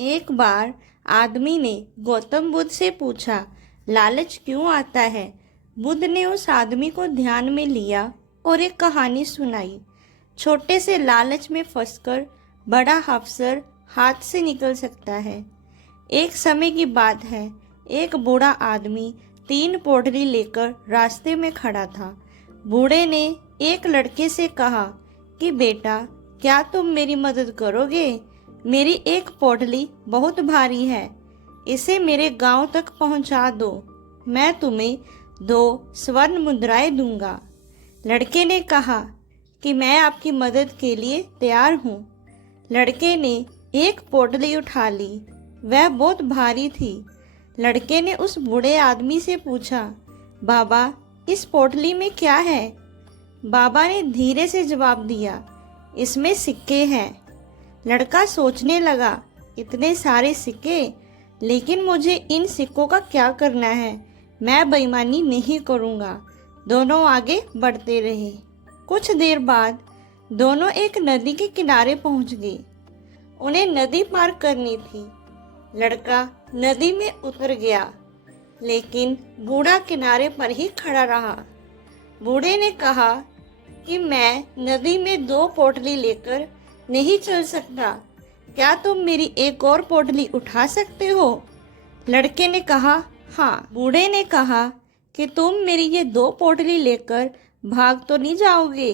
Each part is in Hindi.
एक बार आदमी ने गौतम बुद्ध से पूछा, लालच क्यों आता है। बुद्ध ने उस आदमी को ध्यान में लिया और एक कहानी सुनाई। छोटे से लालच में फंसकर बड़ा अफसर हाथ से निकल सकता है। एक समय की बात है, एक बूढ़ा आदमी 3 पोटली लेकर रास्ते में खड़ा था। बूढ़े ने एक लड़के से कहा कि बेटा, क्या तुम मेरी मदद करोगे? मेरी एक पोटली बहुत भारी है, इसे मेरे गांव तक पहुंचा दो, मैं तुम्हें 2 स्वर्ण मुद्राएं दूंगा। लड़के ने कहा कि मैं आपकी मदद के लिए तैयार हूँ। लड़के ने एक पोटली उठा ली, वह बहुत भारी थी। लड़के ने उस बूढ़े आदमी से पूछा, बाबा, इस पोटली में क्या है? बाबा ने धीरे से जवाब दिया, इसमें सिक्के हैं। लड़का सोचने लगा, इतने सारे सिक्के, लेकिन मुझे इन सिक्कों का क्या करना है? मैं बेईमानी नहीं करूँगा। दोनों आगे बढ़ते रहे। कुछ देर बाद दोनों एक नदी के किनारे पहुँच गए। उन्हें नदी पार करनी थी। लड़का नदी में उतर गया, लेकिन बूढ़ा किनारे पर ही खड़ा रहा। बूढ़े ने कहा कि मैं नदी में 2 पोटली लेकर नहीं चल सकता, क्या तुम मेरी एक और पोटली उठा सकते हो? लड़के ने कहा, हाँ। बूढ़े ने कहा कि तुम मेरी ये 2 पोटली लेकर भाग तो नहीं जाओगे,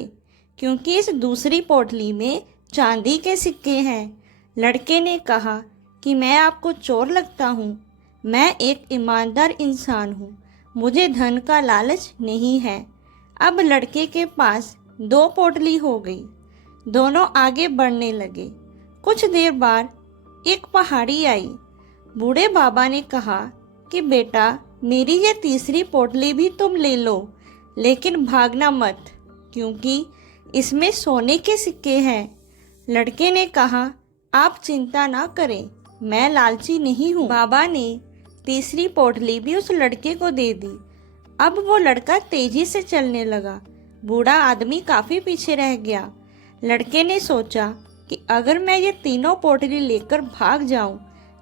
क्योंकि इस दूसरी पोटली में चांदी के सिक्के हैं। लड़के ने कहा कि मैं आपको चोर लगता हूँ? मैं एक ईमानदार इंसान हूँ, मुझे धन का लालच नहीं है। अब लड़के के पास 2 पोटली हो गई। दोनों आगे बढ़ने लगे। कुछ देर बाद एक पहाड़ी आई। बूढ़े बाबा ने कहा कि बेटा, मेरी ये तीसरी पोटली भी तुम ले लो, लेकिन भागना मत, क्योंकि इसमें सोने के सिक्के हैं। लड़के ने कहा, आप चिंता ना करें, मैं लालची नहीं हूँ। बाबा ने तीसरी पोटली भी उस लड़के को दे दी। अब वो लड़का तेजी से चलने लगा। बूढ़ा आदमी काफी पीछे रह गया। लड़के ने सोचा कि अगर मैं ये तीनों पोटली लेकर भाग जाऊं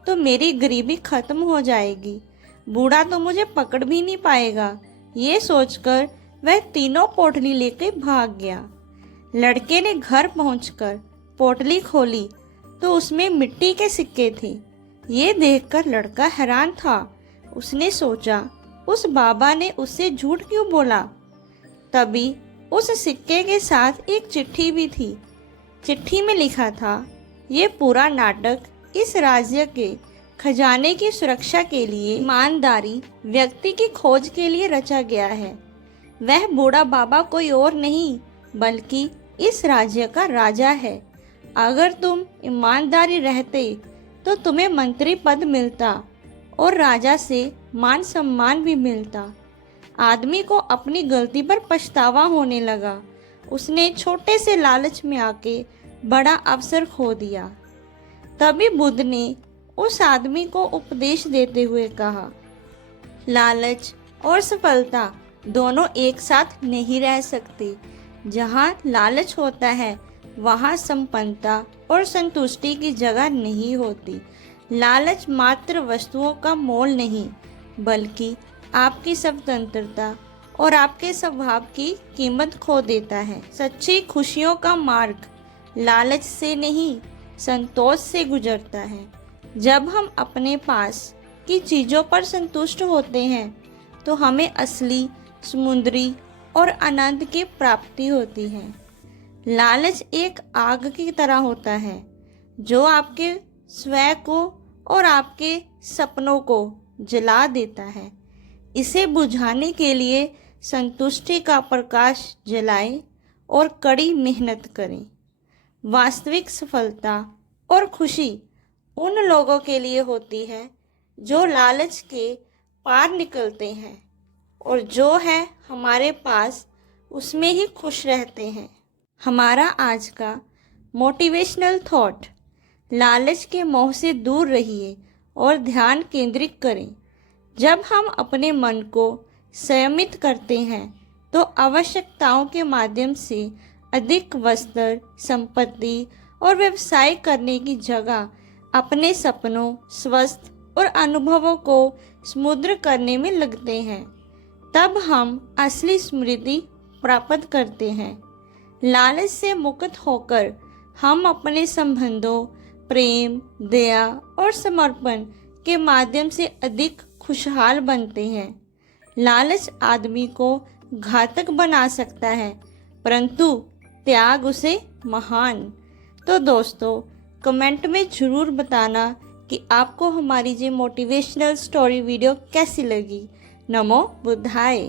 तो मेरी गरीबी खत्म हो जाएगी, बूढ़ा तो मुझे पकड़ भी नहीं पाएगा। ये सोचकर वह तीनों पोटली लेकर भाग गया। लड़के ने घर पहुंचकर पोटली खोली तो उसमें मिट्टी के सिक्के थे। ये देखकर लड़का हैरान था। उसने सोचा, उस बाबा ने उससे झूठ क्यों बोला? तभी उस सिक्के के साथ एक चिट्ठी भी थी। चिट्ठी में लिखा था, ये पूरा नाटक इस राज्य के खजाने की सुरक्षा के लिए ईमानदारी व्यक्ति की खोज के लिए रचा गया है। वह बूढ़ा बाबा कोई और नहीं, बल्कि इस राज्य का राजा है। अगर तुम ईमानदारी रहते तो तुम्हें मंत्री पद मिलता और राजा से मान सम्मान भी मिलता। आदमी को अपनी गलती पर पछतावा होने लगा। उसने छोटे से लालच में आके बड़ा अवसर खो दिया। तभी बुद्ध ने उस आदमी को उपदेश देते हुए कहा, लालच और सफलता दोनों एक साथ नहीं रह सकते। जहाँ लालच होता है, वहाँ संपन्नता और संतुष्टि की जगह नहीं होती। लालच मात्र वस्तुओं का मोल नहीं, बल्कि आपकी स्वतंत्रता और आपके स्वभाव की कीमत खो देता है। सच्ची खुशियों का मार्ग लालच से नहीं, संतोष से गुजरता है। जब हम अपने पास की चीज़ों पर संतुष्ट होते हैं, तो हमें असली समुद्री और आनंद की प्राप्ति होती है। लालच एक आग की तरह होता है, जो आपके स्वयं को और आपके सपनों को जला देता है। इसे बुझाने के लिए संतुष्टि का प्रकाश जलाएं और कड़ी मेहनत करें। वास्तविक सफलता और खुशी उन लोगों के लिए होती है जो लालच के पार निकलते हैं और जो है हमारे पास उसमें ही खुश रहते हैं। हमारा आज का मोटिवेशनल थॉट, लालच के मोह से दूर रहिए और ध्यान केंद्रित करें। जब हम अपने मन को संयमित करते हैं, तो आवश्यकताओं के माध्यम से अधिक वस्त्र, संपत्ति और व्यवसाय करने की जगह अपने सपनों, स्वस्थ और अनुभवों को समुद्र करने में लगते हैं, तब हम असली समृद्धि प्राप्त करते हैं। लालच से मुक्त होकर हम अपने संबंधों, प्रेम, दया और समर्पण के माध्यम से अधिक खुशहाल बनते हैं। लालच आदमी को घातक बना सकता है, परंतु त्याग उसे महान। तो दोस्तों, कमेंट में ज़रूर बताना कि आपको हमारी ये मोटिवेशनल स्टोरी वीडियो कैसी लगी। नमो बुद्धाय।